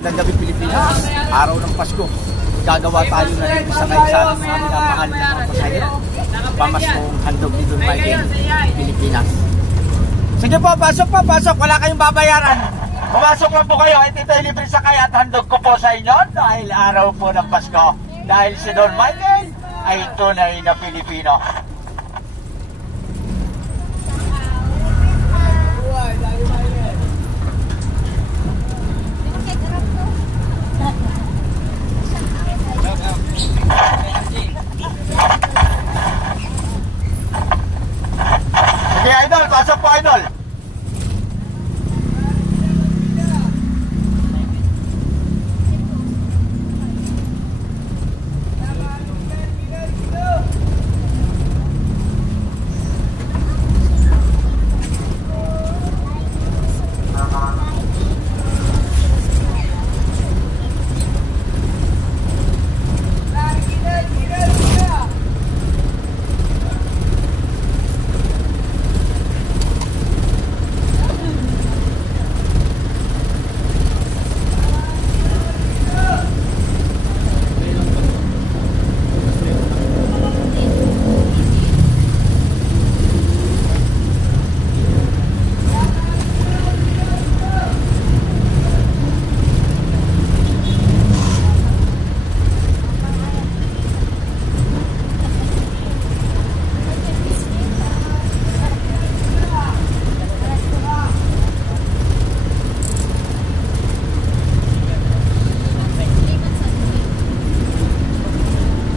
Ng gabi Pilipinas, araw ng Pasko, gagawa tayo na rin sa kaisa ng mga mahal na mga pasahero. Pamaskong handog ni Don Michael, Pilipinas. Sige po, pasok po, pasok. Wala kayong babayaran. Pumasok lang po kayo. Ito tayo libre sakay at handog ko po sa inyo dahil araw po ng Pasko. Dahil si Don Michael ay tunay na Pilipino. Sige, idol, pasok po, idol.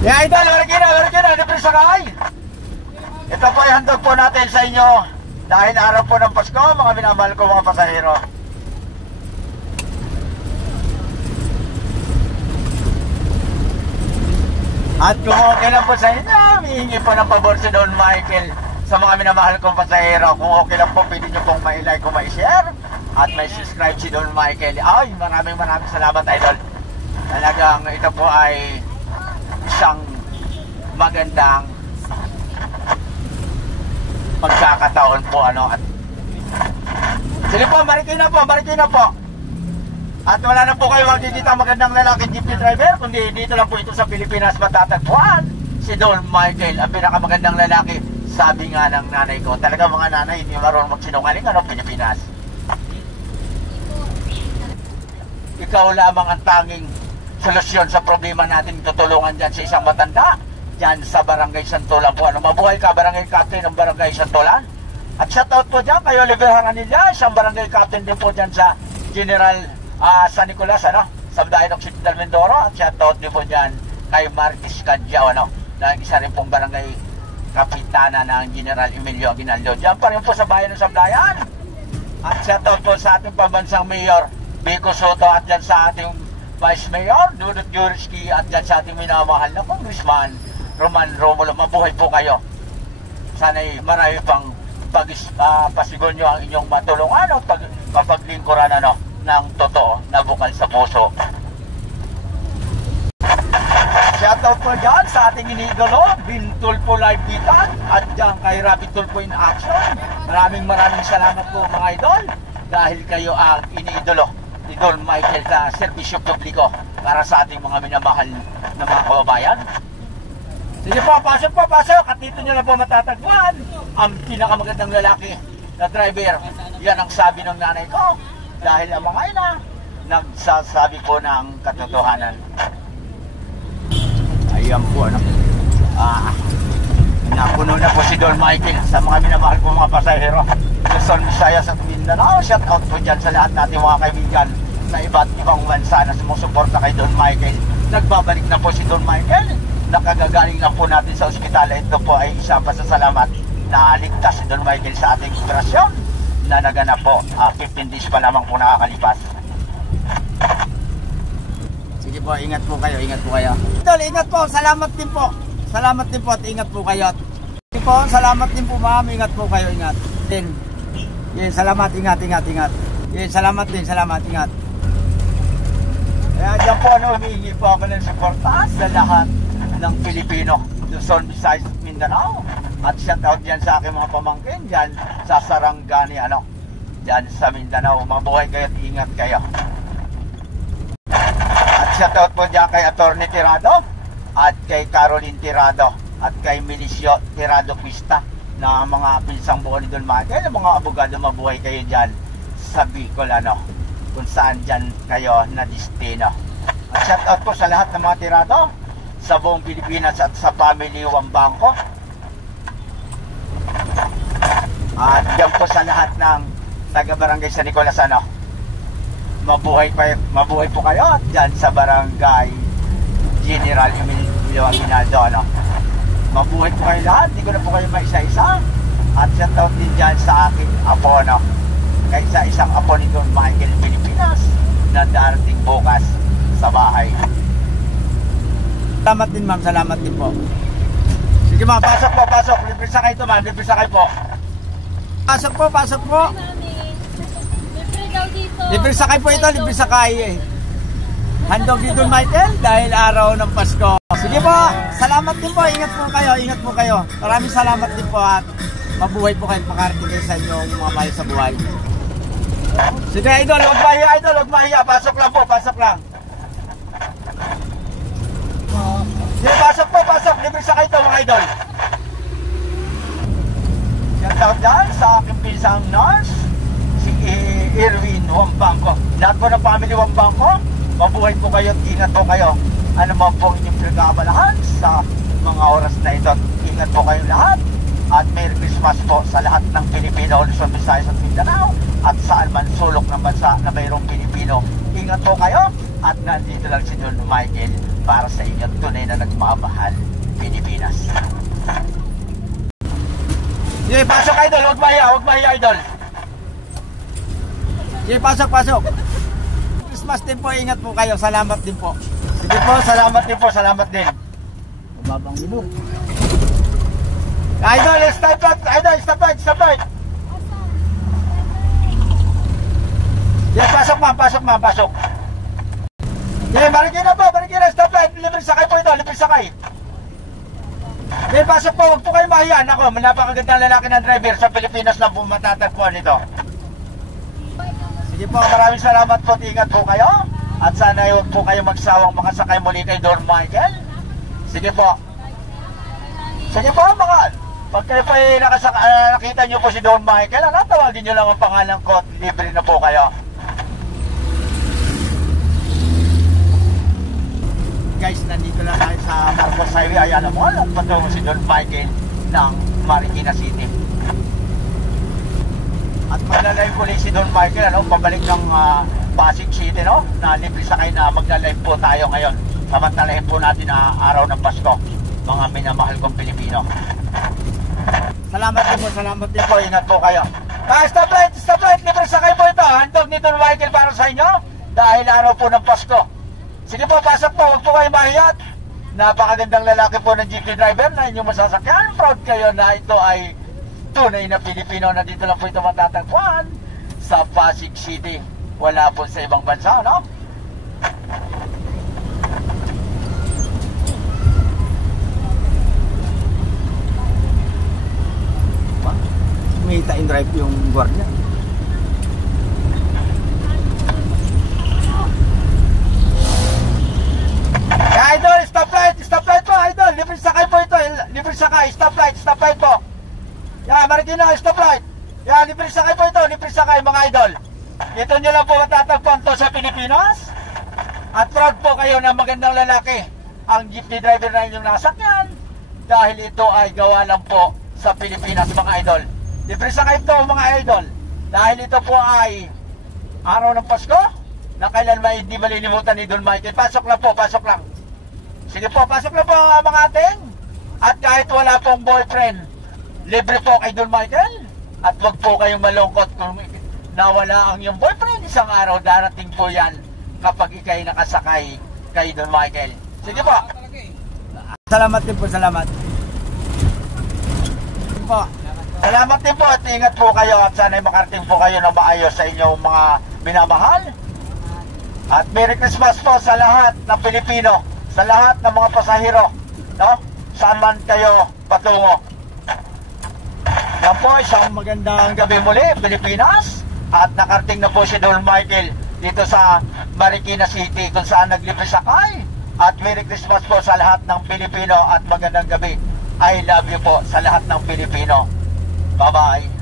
Yeah, idol, warikina, libre sakay. Ito po ay handog po natin sa inyo dahil araw po ng Pasko, mga minamahal ko mga pasahero. At kung okay lang po sa inyo, hihingi po ng pabor si Don Michael sa mga minamahal kong pasahero. Kung okay lang po, pwede nyo pong ma-like o ma-share at may subscribe si Don Michael. Ay, maraming salamat, idol. Talagang ito po ay isang magandang pagkakataon po at sige po, barikin na po at wala na po kayo makikita magandang lalaking jeepney driver, kundi dito lang po ito sa Pilipinas matatagpuan si Don Michael, ang pinakamagandang lalaki. Sabi nga ng nanay ko, talaga mga nanay hindi marunong magsinungaling, Pilipinas. Ikaw lamang ang tanging solusyon sa problema natin, tutulungan dyan sa isang matanda dyan sa Barangay Santolan po. Mabuhay ka, Barangay Captain ng Barangay Santolan. At shoutout po dyan kay Oliver Haranilla, isang Barangay Captain din po dyan sa General San Nicolas, sa Dayan Occidental Mindoro. At shoutout din po dyan kay Marquis Cadyao, na isa rin pong Barangay Kapitana ng General Emilio Aguinaldo. Dyan pa rin po sa bayan ng Sablayan. At shoutout po sa ating pambansang Mayor Vico Soto at dyan sa ating Vice Mayor Dudut Juriski at dyan sa ating minamahal na Congressman Roman Romulo. Mabuhay po kayo. Sana'y marami pang pasigol nyo ang inyong matulungan at paglingkuran ng totoo na bukal sa puso. Shoutout po dyan sa ating iniidolo Bintulpo Live Bitan at dyan kay Rapid Tulpo in Action. Maraming salamat po mga idol dahil kayo ang iniidolo ni Don Michael sa serbisyo publiko para sa ating mga minamahal na mga kababayan. Sige po, pasok at dito nyo na po matatagpuan ang pinakamagandang lalaki na driver. Yan ang sabi ng nanay ko dahil ang mga ina nagsasabi po ng katotohanan. Ayan po napuno na po si Don Michael sa mga minamahal ko mga pasahero. Luzon, Visayas at Mindanao. Shout out po dyan sa lahat natin mga kaibigan sa iba't ibang bansa na sumusuporta kay Don Michael. Nagbabalik na po si Don Michael. Nakagagaling lang po natin sa ospital. Ito po ay isang pasasalamat na ligtas si Don Michael sa ating operasyon na naganap po. 15 days pa lamang po nakakalipas. Sige po, ingat po kayo. Idol, ingat po. Salamat din po at ingat po kayo. Sige po, salamat din po ma'am. Ingat po kayo, ingat. Salamat, ingat. Salamat, ingat. Kaya dyan po, humihingi po ako ng suporta sa lahat ng Pilipino, Luzon, Visayas, Mindanao. At shout out dyan sa aking mga pamangkin dyan sa Sarangani, dyan sa Mindanao. Mabuhay kayo at ingat kayo. shoutout po dyan kay Atty. Tirado at kay Caroline Tirado at kay Milicio Tirado Quista na mga pinsang buo ni Don Michael, mga abogado, mabuhay kayo dyan sa Bicol, ano, kung saan dyan kayo na destino. At shoutout po sa lahat ng mga Tirado sa buong Pilipinas at sa family Wambangko. At dyan po sa lahat ng taga-barangay San Nicolas, ano, mabuhay po kayo at dyan sa barangay General Emilio Aguinaldo, ano, mabuhay po kayo lahat, hindi ko na po kayo maisa-isa. At shoutout din dyan sa aking apo, no, kaysa isang apo ni Don Michael Pilipinas na darating bukas sa bahay. Salamat din ma'am, salamat din po. Sige ma'am, pasok po, pasok. Libre sakay ito ma'am, libre sakay po. Pasok po, pasok po. Libre daw dito. Libre sakay po ito, libre sakay eh. Handog ni Don Michael dahil araw ng Pasko. Sige po, salamat din po, ingat po kayo, ingat po kayo. Maraming salamat din po at mabuhay po kayo, makarating kayo sa inyong mga mahal sa buhay. Sige idol, huwag mahiya idol, huwag mahiya. Pasok lang po, pasok lang. Sige, pasok po, pasok. Libre sakay ito mga idol. Shoutout dyan sa aking pinsang nurse, si Erwin Wambangko. Lahat po ng family Wambangko, mabuhay po kayo at ingat po kayo. Ano man po inyong pinag-aabalahan sa mga oras na ito. Ingat po kayong lahat. At Merry Christmas po sa lahat ng Pilipino, Luzon, Visayas at Mindanao. At saan man sulok ng bansa na mayroong Pilipino. Ingat po kayo. At nandito lang si Don Michael para sa inyo, tunay na nagmamahal Pilipinas. Sige, pasok idol, huwag mahiya idol. Sige, pasok, pasok. Christmas din po, ingat po kayo, salamat din po. Sige po, salamat din po, salamat din. Mababang ilog. Idol, stop right. Yes, pasok ma'am, pasok. Okay, Marikina, stop right. Libre sakay po ito, libre sakay. Okay, pasok po, huwag po kayo mahiyan. Ako, napakagandang lalaki ng driver sa Pilipinas lang po matatagpuan ito. Sige po, maraming salamat po, ingat po kayo. At sana huwag po kayo magsawang makasakay muli kay Don Michael. Sige po, mga, pag kayo pa nakita nyo po si Don Michael, tawagin nyo lang ang pangalan ko at libre na po kayo. Guys, nandito lang tayo sa Marcos Highway, Ayala Mall at patungo si Don Michael ng Marikina City. At magla-live ulit si Don Michael, pabalik ng Pasig City, na libre sakay na magla-live po tayo ngayon. Samantalahin po natin na araw ng Pasko, mga minamahal kong Pilipino. Salamat din po, ingat po kayo. Stop light, libre sakay po ito. Handog ni Don Michael para sa inyo dahil araw po ng Pasko. Sige po, pasok po, huwag po kayo mahiyat. Napakagandang lalaki po ng jeepney driver na inyong masasakyan. Proud kayo na ito ay tunay na Pilipino na dito lang po ito matatagpuan sa Pasig City. Wala po sa ibang bansa, no? May in drive yung guardia. Idol, stop light po, idol. Libre sakay po ito, libre sakay, stop light po. Yan, Marikina, stop light. Yan, libre sakay po ito, libre sakay mga idol. Ito nyo lang po matatagpuan to sa Pilipinas. At proud po kayo na magandang lalaki ang jeepney driver na inyong nasakyan dahil ito ay gawa lang po sa Pilipinas mga idol. Libre sakay ito mga idol dahil ito po ay araw ng Pasko na kailan may hindi malilimutan ni Don Michael. Pasok lang po, pasok lang. Sige po, pasok lang po mga ating. At kahit wala pong boyfriend, libre po kay Don Michael. At wag po kayong malungkot kung nawala ang iyong boyfriend. Isang araw darating po yan kapag ikay nakasakay kay Don Michael. Sige po. Salamat din po, salamat. Sige po. Salamat din po at ingat po kayo at sana'y makarating po kayo na maayos sa inyong mga minamahal. At Merry Christmas po sa lahat ng Pilipino, sa lahat ng mga pasahero, no? Saan man kayo patungo. Yan po, isang magandang gabi muli, Pilipinas. At nakarating na po si Don Michael dito sa Marikina City kung saan naglibre sakay. At Merry Christmas po sa lahat ng Pilipino at magandang gabi. I love you po sa lahat ng Pilipino. Bye-bye.